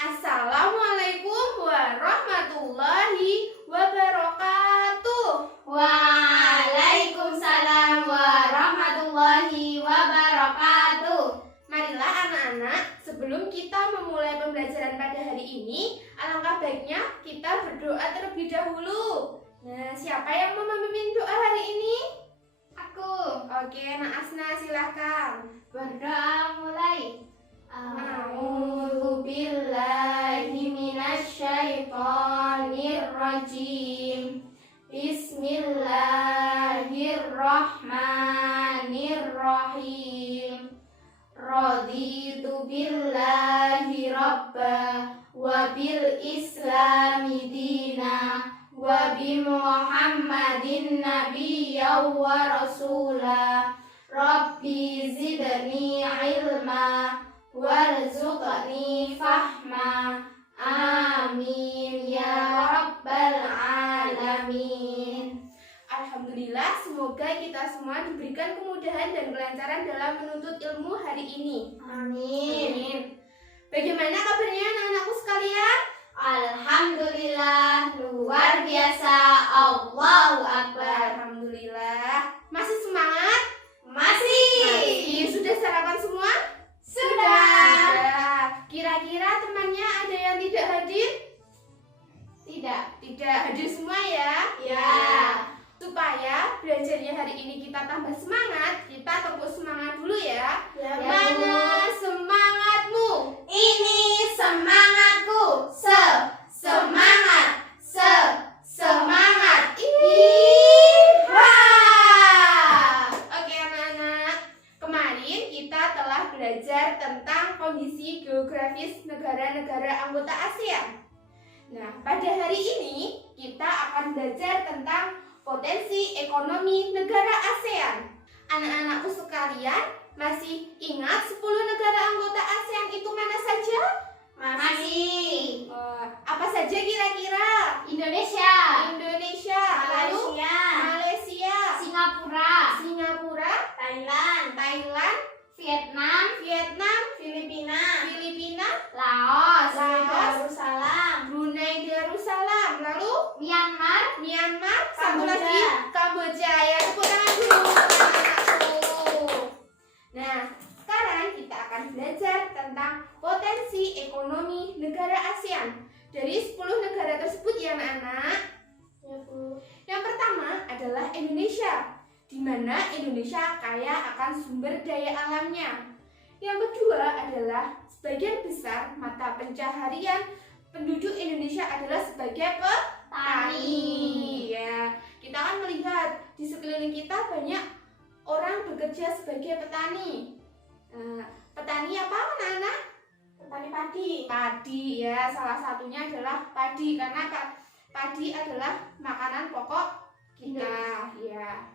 Assalamualaikum warahmatullahi wabarakatuh. Waalaikumsalam warahmatullahi wabarakatuh. Marilah anak-anak, sebelum kita memulai pembelajaran pada hari ini, alangkah baiknya kita berdoa terlebih dahulu. Nah, siapa yang mau memimpin doa hari ini? Aku. Oke, Nak Asna silahkan. Berdoa mulai. A'udzu billahi minasyaitonir rajim. Bismillahirrahmanirrahim. Raditu billahi rabba wa bil islami dina wa bi Muhammadin nabiyyan wa rasula. Rabbi zidni ilma warzuqni fahma. Amin ya rabbal alamin. Alhamdulillah, semoga kita semua diberikan kemudahan dan kelancaran dalam menuntut ilmu hari ini. Amin. Bagaimana kabarnya anak-anakku sekalian? Alhamdulillah, luar biasa. Allahu akbar. Alhamdulillah. Masih semangat? Masih. Sudah sarapan semua? Sudah. Kira-kira temannya ada yang tidak hadir? Tidak hadir semua ya? Ya. Supaya belajarnya hari ini kita tambah semangat, kita tepuk semangat dulu ya. Ya, Mana semangatmu? Ini semangatku. Semangat. Semangat. Oke anak-anak, kemarin kita telah belajar tentang kondisi geografis negara-negara anggota ASEAN. Nah, pada hari ini kita akan belajar tentang potensi ekonomi negara ASEAN. Anak-anakku sekalian, masih ingat 10 negara anggota ASEAN itu mana saja? Masih. Apa saja kira-kira? Indonesia. Lalu Malaysia, Singapura. Thailand, Vietnam. Filipina, Laos. Brunei Darussalam, lalu Myanmar. satu Kamboja. lagi Kamboja. Ya, tepuk tangan dulu anak-anakku. Nah, sekarang kita akan belajar tentang potensi ekonomi negara ASEAN. Dari 10 negara tersebut ya anak-anak. Yang pertama adalah Indonesia, di mana Indonesia kaya akan sumber daya alamnya. Yang kedua adalah sebagian besar mata pencaharian penduduk Indonesia adalah sebagai petani. Ya, kita akan melihat di sekeliling kita banyak orang bekerja sebagai petani. Petani apa anak-anak? Petani padi. Padi ya, salah satunya adalah padi karena padi adalah makanan pokok kita ya.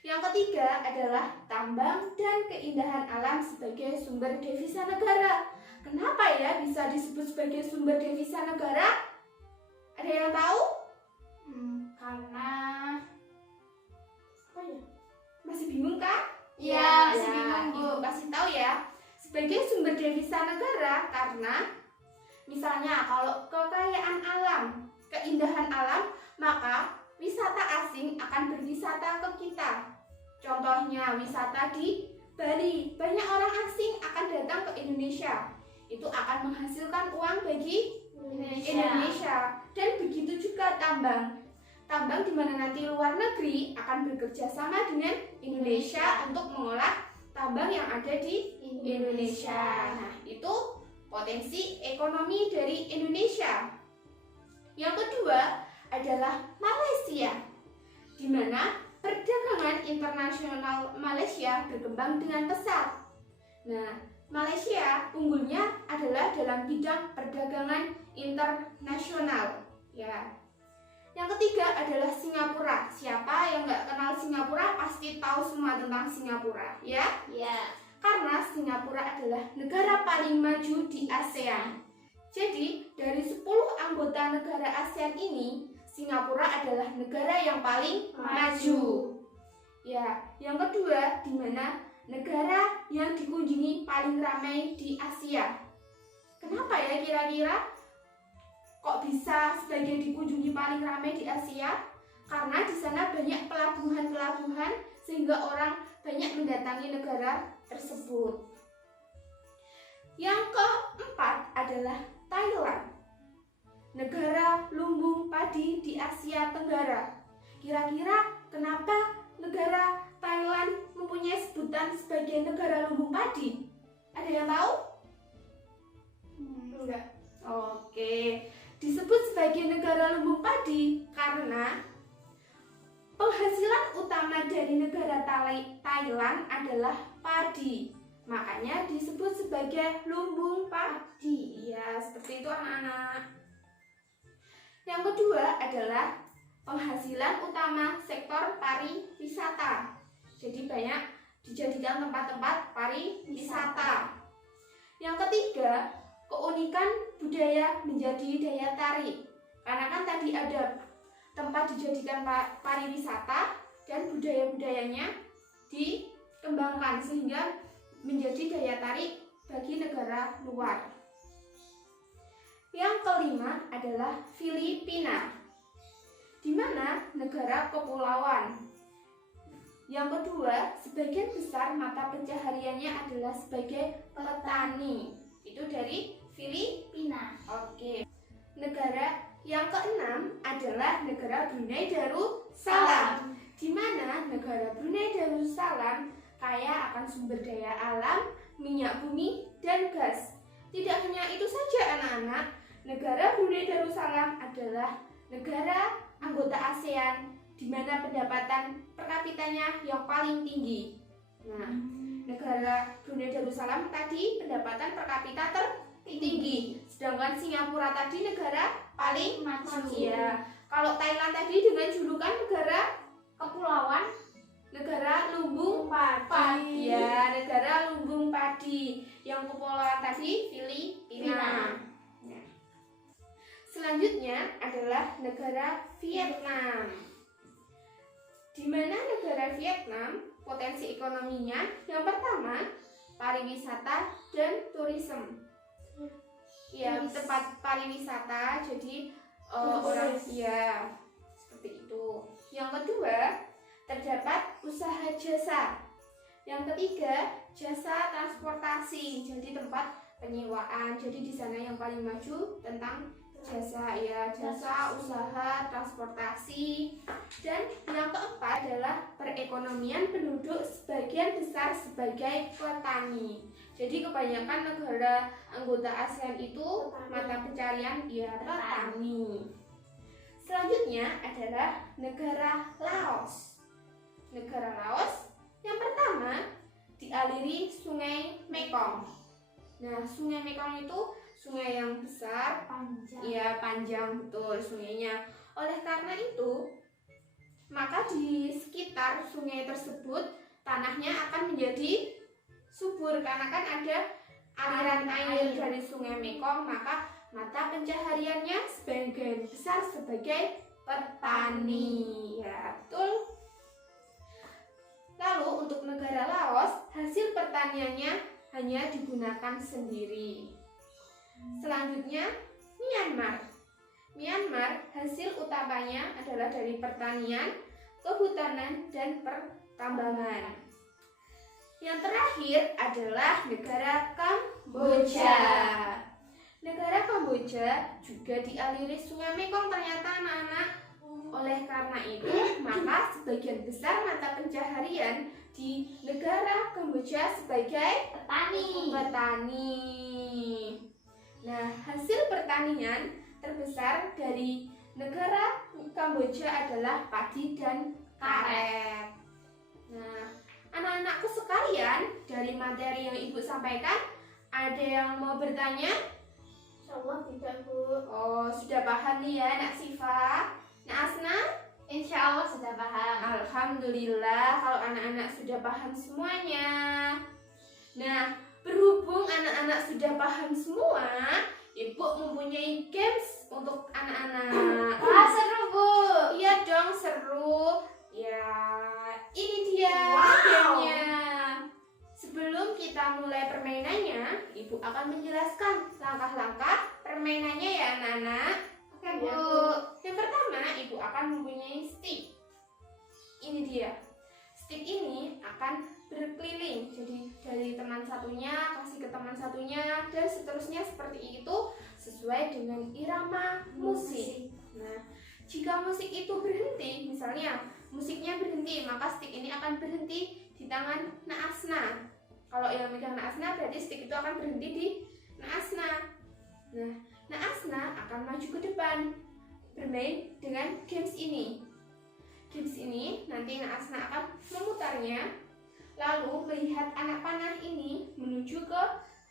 Yang ketiga adalah tambang dan keindahan alam sebagai sumber devisa negara. Kenapa ya bisa disebut sebagai sumber devisa negara? Ada yang tahu? Karena Apa ya? Masih bingung kan? Ya, masih Ya, bingung, Bu. Ibu kasih tahu ya. Sebagai sumber devisa negara karena misalnya kalau kekayaan alam, keindahan alam, maka wisata asing akan berwisata ke kita. Contohnya wisata di Bali, banyak orang asing akan datang ke Indonesia. Itu akan menghasilkan uang bagi Indonesia. Dan begitu juga tambang. Tambang di mana nanti luar negeri akan bekerja sama dengan Indonesia untuk mengolah tambang yang ada di Indonesia. Nah, itu potensi ekonomi dari Indonesia. Yang kedua adalah Malaysia, di mana perdagangan internasional Malaysia berkembang dengan pesat. Nah, Malaysia unggulnya adalah dalam bidang perdagangan internasional. Ya. Yang ketiga adalah Singapura. Siapa yang nggak kenal Singapura pasti tahu semua tentang Singapura, ya? Ya. Karena Singapura adalah negara paling maju di ASEAN. Jadi, dari 10 anggota negara ASEAN ini, Singapura adalah negara yang paling maju. Ya, yang kedua, di mana negara yang dikunjungi paling ramai di Asia. Kenapa ya kira-kira kok bisa sebagai dikunjungi paling ramai di Asia? Karena di sana banyak pelabuhan-pelabuhan sehingga orang banyak mendatangi negara tersebut. Yang keempat adalah Thailand, negara lumbung padi di Asia Tenggara. Kira-kira kenapa negara Thailand mempunyai sebutan sebagai negara lumbung padi? Ada yang tahu? Enggak. Oke, disebut sebagai negara lumbung padi karena penghasilan utama dari negara Thailand adalah padi. Makanya disebut sebagai lumbung padi. Ya, seperti itu anak-anak. Yang kedua adalah penghasilan utama sektor pariwisata. Jadi banyak dijadikan tempat-tempat pariwisata. Yang ketiga, keunikan budaya menjadi daya tarik. Karena kan tadi ada tempat dijadikan pariwisata dan budaya-budayanya dikembangkan sehingga menjadi daya tarik bagi negara luar. Yang kelima adalah Filipina, di mana negara kepulauan. Yang kedua, sebagian besar mata pencahariannya adalah sebagai petani. Itu dari Filipina. Oke. Negara yang keenam adalah negara Brunei Darussalam, di mana negara Brunei Darussalam kaya akan sumber daya alam, minyak bumi, dan gas. Tidak hanya itu saja anak-anak, negara Brunei Darussalam adalah negara anggota ASEAN di mana pendapatan per kapitanya yang paling tinggi. Nah, negara Brunei Darussalam tadi pendapatan per kapita tertinggi, sedangkan Singapura tadi negara paling maju. Ya, kalau Thailand tadi dengan julukan negara kepulauan, negara lumbung padi. Ya, negara lumbung padi. Yang kepulauan tadi Filipina. Ya. Selanjutnya adalah negara Vietnam, di mana negara Vietnam potensi ekonominya yang pertama pariwisata dan turisme. Ya, tempat pariwisata, jadi orang ya seperti itu. Yang kedua, terdapat usaha jasa. Yang ketiga, jasa transportasi, jadi tempat penyewaan. Jadi di sana yang paling maju tentang jasa, ya, jasa, usaha, transportasi. Dan yang keempat adalah perekonomian penduduk sebagian besar sebagai petani. Jadi kebanyakan negara anggota ASEAN itu mata pencarian ya petani. Selanjutnya adalah negara Laos. Negara Laos yang pertama dialiri Sungai Mekong. Nah, Sungai Mekong itu sungai yang besar, panjang betul sungainya. Oleh karena itu, maka di sekitar sungai tersebut tanahnya akan menjadi subur karena kan ada aliran air dari Sungai Mekong, maka mata pencahariannya sebagian besar sebagai petani. Ya, betul. Lalu untuk negara Laos, hasil pertaniannya hanya digunakan sendiri. Selanjutnya, Myanmar. Myanmar hasil utamanya adalah dari pertanian, kehutanan, dan pertambangan. Yang terakhir adalah negara Kamboja. Negara Kamboja juga dialiri Sungai Mekong ternyata anak-anak. Oleh karena itu, maka sebagian besar mata pencaharian di negara Kamboja sebagai petani. Nah, hasil pertanian terbesar dari negara Kamboja adalah padi dan karet. Nah, anak-anakku sekalian, dari materi yang Ibu sampaikan, ada yang mau bertanya? Insyaallah tidak, Bu. Oh, sudah paham nih ya, Nak Siva. Nak Asna? Insyaallah sudah paham. Alhamdulillah kalau anak-anak sudah paham semuanya. Nah, berhubung anak-anak sudah paham semua, Ibu mempunyai games untuk anak-anak. Wah, seru, Bu. Iya dong, seru. Ya, ini dia gamenya. Sebelum kita mulai permainannya, Ibu akan menjelaskan langkah-langkah permainannya ya anak-anak. Oke, Bu. Yang pertama, ibu akan mempunyai stick. Ini dia. Stick ini akan berkeliling. Jadi dari teman satunya kasih ke teman satunya dan seterusnya seperti itu sesuai dengan irama musik. Nah, jika musik itu berhenti, misalnya musiknya berhenti, maka stick ini akan berhenti di tangan Naasna. Kalau yang megang Naasna berarti stick itu akan berhenti di Naasna. Nah, Naasna akan maju ke depan bermain dengan games ini. Games ini nanti Naasna akan memutarnya, lalu melihat anak panah ini menuju ke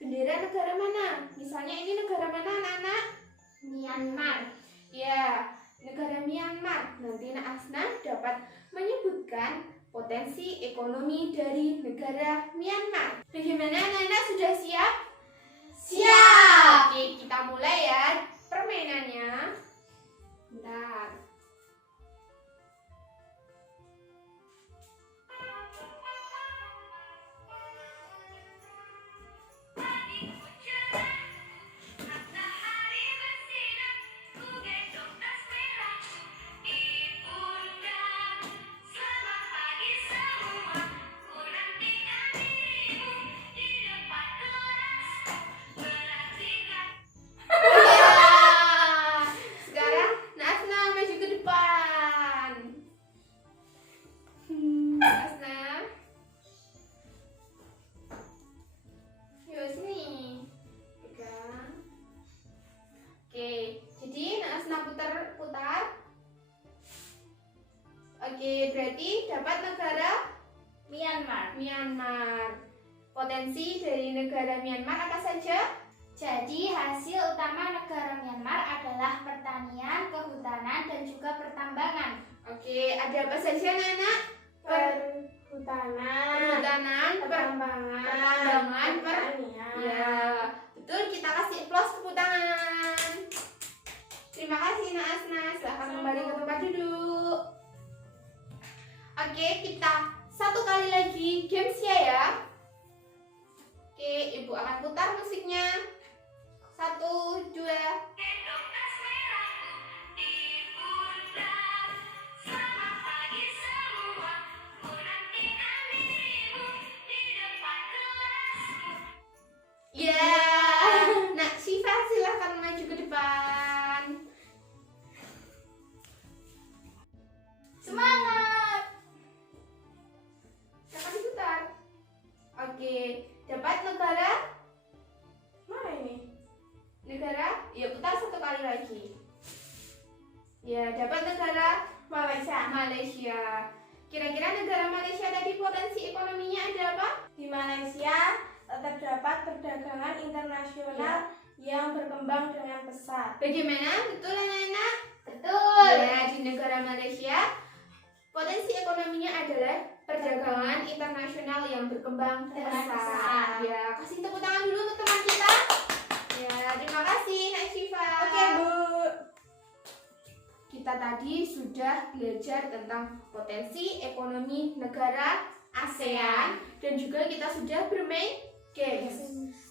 bendera negara mana. Misalnya ini negara mana anak-anak? Myanmar. Ya, negara Myanmar. Nanti Naasna dapat menyebutkan potensi ekonomi dari negara Myanmar. Bagaimana anak-anak, sudah siap? Siap. Oke, kita mulai ya permainannya. Bentar. Ya. Sekarang Naasna maju ke depan. Naasna. Yuk sini. Pegang. Oke, jadi Naasna putar-putar. Oke, berarti dapat negara Myanmar. Myanmar. Potensi dari negara Myanmar apa saja? Jadi hasil utama negara Myanmar adalah pertanian, kehutanan, dan juga pertambangan. Oke, ada apa saja anak-anak? Perhutanan, pertambangan, ya, betul. Kita kasih applause tepuk tangan. Terima kasih Naasna. Silahkan kembali ke tempat duduk. Oke, kita satu kali lagi gamesnya ya. Oke, ibu akan putar musiknya. 1, 2. Ya, Nak Syifa silahkan maju ke depan. Semangat. Silahkan diputar. Oke, dapat negara? Mana ini? Negara? Ya, putar satu kali lagi. Ya, dapat negara Malaysia. Malaysia. Kira-kira negara Malaysia tadi potensi ekonominya ada apa? Di Malaysia terdapat perdagangan internasional yang berkembang dengan pesat. Bagaimana? Betul anak-anak? Betul. Ya, di negara Malaysia potensi ekonominya adalah perdagangan internasional yang berkembang Dengan pesat. pesat. Ya, kasih tepuk tangan dulu untuk teman kita. Ya, terima kasih Nak Syifa. Oke, Bu. Kita tadi sudah belajar tentang potensi ekonomi negara ASEAN dan juga kita sudah bermain games.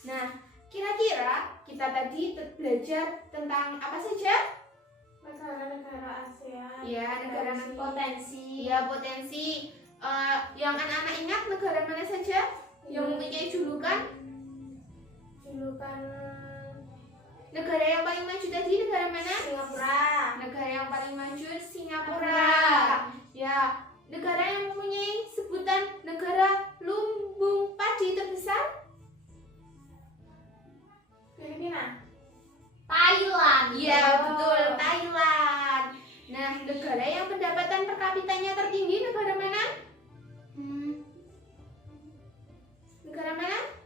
Nah, kira-kira kita tadi belajar tentang apa saja? Negara-negara ASEAN. Ya, negara Potensi. ya potensi. Yang anak-anak ingat negara mana saja yang mempunyai julukan? Julukan Negara yang paling maju tadi negara mana? Singapura. Negara yang paling maju Singapura. Singapura. Ya, negara yang mempunyai sebutan negara lumbung padi terbesar? Filipina. Thailand. Ya, betul, Thailand. Nah, negara yang pendapatan per kapitanya tertinggi negara mana? Negara mana?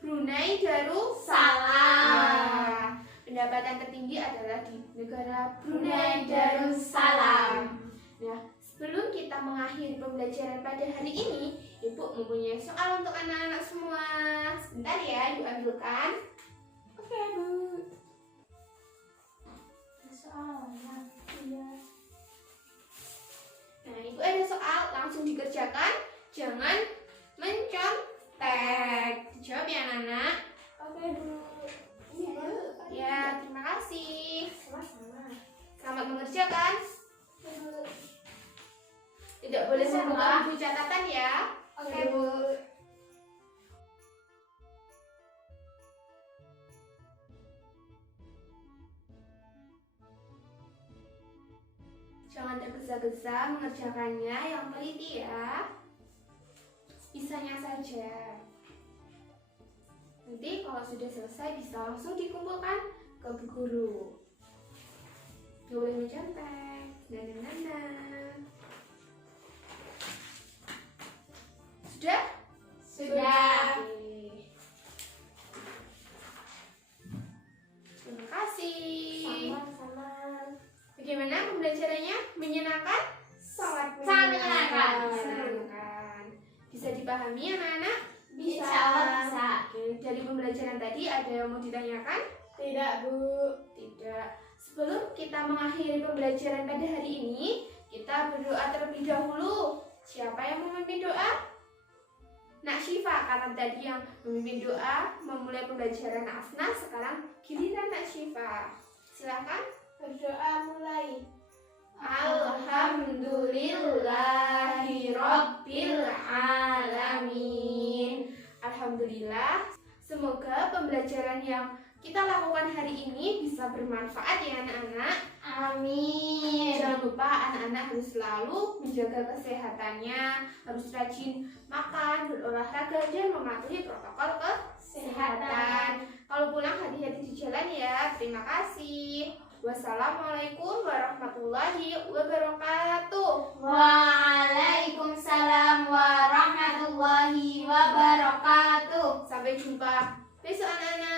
Brunei Darussalam. Pendapatan tertinggi adalah di negara Brunei Darussalam. Nah, sebelum kita mengakhiri pembelajaran pada hari ini, Ibu mempunyai soal untuk anak-anak semua. Sebentar ya, Ibu ambilkan. Oke, Bu. Soalnya. Iya. Nah, Ibu ada soal, langsung dikerjakan. Jangan mencontek. Dijawab ya, anak-anak. Oke, Bu. Jangan tergesa-gesa mengerjakannya, yang teliti ya. Bisanya saja. Nanti kalau sudah selesai bisa langsung dikumpulkan ke bu guru. Gak boleh mencontek. Sudah? Sudah. Oke. Terima kasih. Sama-sama. Bagaimana pembelajarannya? Menyenangkan? Sangat menyenangkan. Menyenangkan. Bisa dipahami anak-anak? Insya Allah bisa. Oke, dari pembelajaran tadi ada yang mau ditanyakan? Tidak, Bu. Tidak. Sebelum kita mengakhiri pembelajaran pada hari ini, kita berdoa terlebih dahulu. Siapa yang memimpin doa? Nak Syifa, karena tadi yang memimpin doa memulai pembelajaran Asna, sekarang giliran Nak Syifa. Silakan. Berdoa mulai. Alhamdulillahi Rabbil Alamin. Alhamdulillah. Semoga pembelajaran yang kita lakukan hari ini bisa bermanfaat ya anak-anak. Amin. Jangan lupa anak-anak harus selalu menjaga kesehatannya, harus rajin makan, berolahraga, dan mematuhi protokol kesehatan. Kalau pulang hati-hati di jalan ya. Terima kasih. Wassalamualaikum warahmatullahi wabarakatuh. Waalaikumsalam warahmatullahi wabarakatuh. Sampai jumpa besok anak-anak.